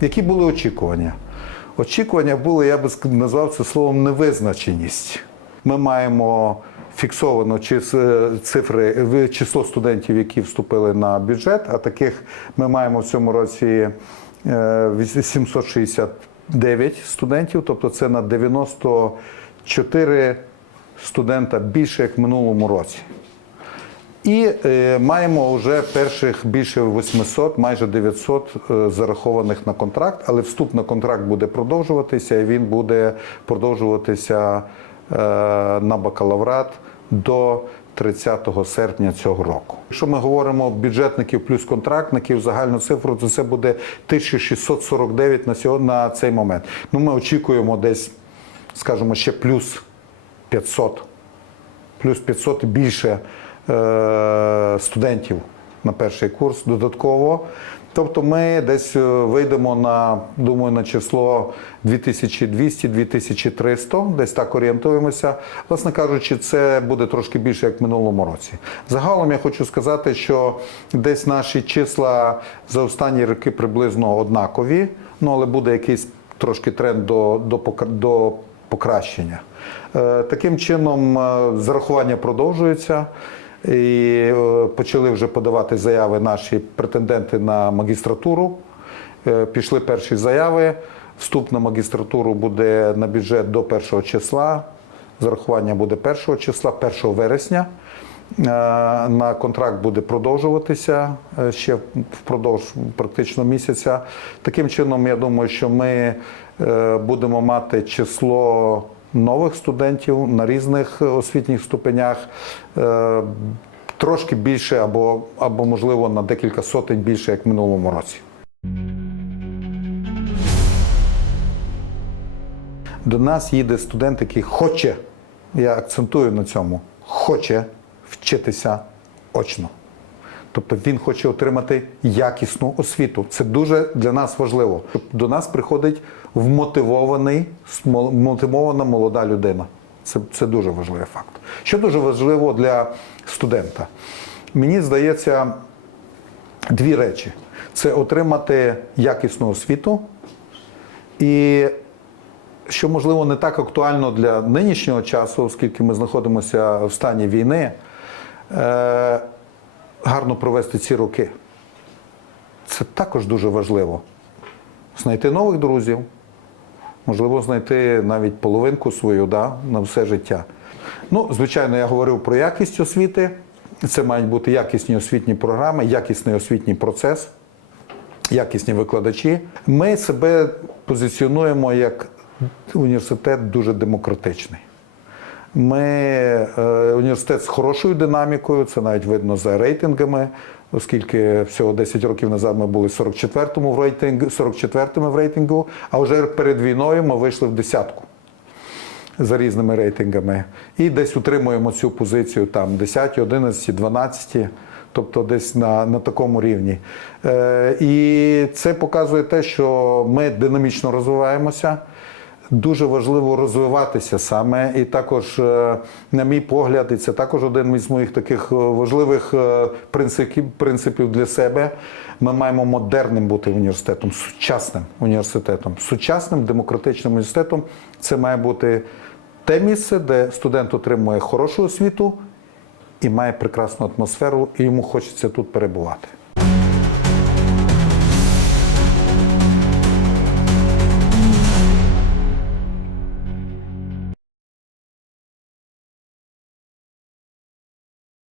Які були очікування? Очікування були, я би назвав це словом невизначеність. Ми маємо фіксовано е, цифри число студентів, які вступили на бюджет, а таких ми маємо в цьому році е, 769 студентів, тобто це на 94 студента більше, як в минулому році. І е, маємо вже перших більше 800, майже 900 е, зарахованих на контракт, але вступ на контракт буде продовжуватися, і він буде продовжуватися е, на бакалаврат до 30 серпня цього року. Якщо ми говоримо бюджетників плюс контрактників, загальну цифру, то це буде 1649 на сьогодні на цей момент. Ну, ми очікуємо десь, скажімо, ще плюс 500 плюс 500 і більше студентів на перший курс додатково. Тобто ми десь е, вийдемо на, думаю, на число 2200-2300, десь так орієнтуємося. Власне кажучи, це буде трошки більше, як в минулому році. Загалом я хочу сказати, що десь наші числа за останні роки приблизно однакові, ну але буде якийсь трошки тренд до, до, до покращення. Е, Таким чином, е, зарахування продовжується. І е, почали вже подавати заяви наші претенденти на магістратуру. Е, Пішли перші заяви. Вступ на магістратуру буде на бюджет до 1 числа. Зарахування буде 1 числа, 1 вересня. Е, На контракт буде продовжуватися ще впродовж практично місяця. Таким чином, я думаю, що ми будемо мати число нових студентів на різних освітніх ступенях. е, Трошки більше або, або можливо на декілька сотень більше, як в минулому році. До нас їде студент, який хоче, я акцентую на цьому, хоче вчитися очно. Тобто він хоче отримати якісну освіту. Це дуже для нас важливо. До нас приходить вмотивований, мотивована молода людина. Це, це дуже важливий факт. Що дуже важливо для студента? Мені здається, дві речі: це отримати якісну освіту і що можливо не так актуально для нинішнього часу, оскільки ми знаходимося в стані війни, е, гарно провести ці роки. Це також дуже важливо. Знайти нових друзів, можливо, знайти навіть половинку свою да, на все життя. Ну, звичайно, я говорив про якість освіти. Це мають бути якісні освітні програми, якісний освітній процес якісні викладачі. Ми себе позиціонуємо як університет дуже демократичний. Ми е, університет з хорошою динамікою, це навіть видно за рейтингами, оскільки всього 10 років назад ми були 44-му в рейтингу, 44-ми в рейтингу, а вже перед війною ми вийшли в десятку за різними рейтингами. І десь утримуємо цю позицію там 10, 11, 12, тобто десь на, на такому рівні. Е, і це показує те, що ми динамічно розвиваємося. Дуже важливо розвиватися саме, і також, е, на мій погляд, і це також один із моїх таких е, важливих е, принципів, принципів для себе. Ми маємо модерним бути університетом, сучасним університетом, сучасним демократичним університетом. Це має бути те місце, де студент отримує хорошу освіту і має прекрасну атмосферу, і йому хочеться тут перебувати.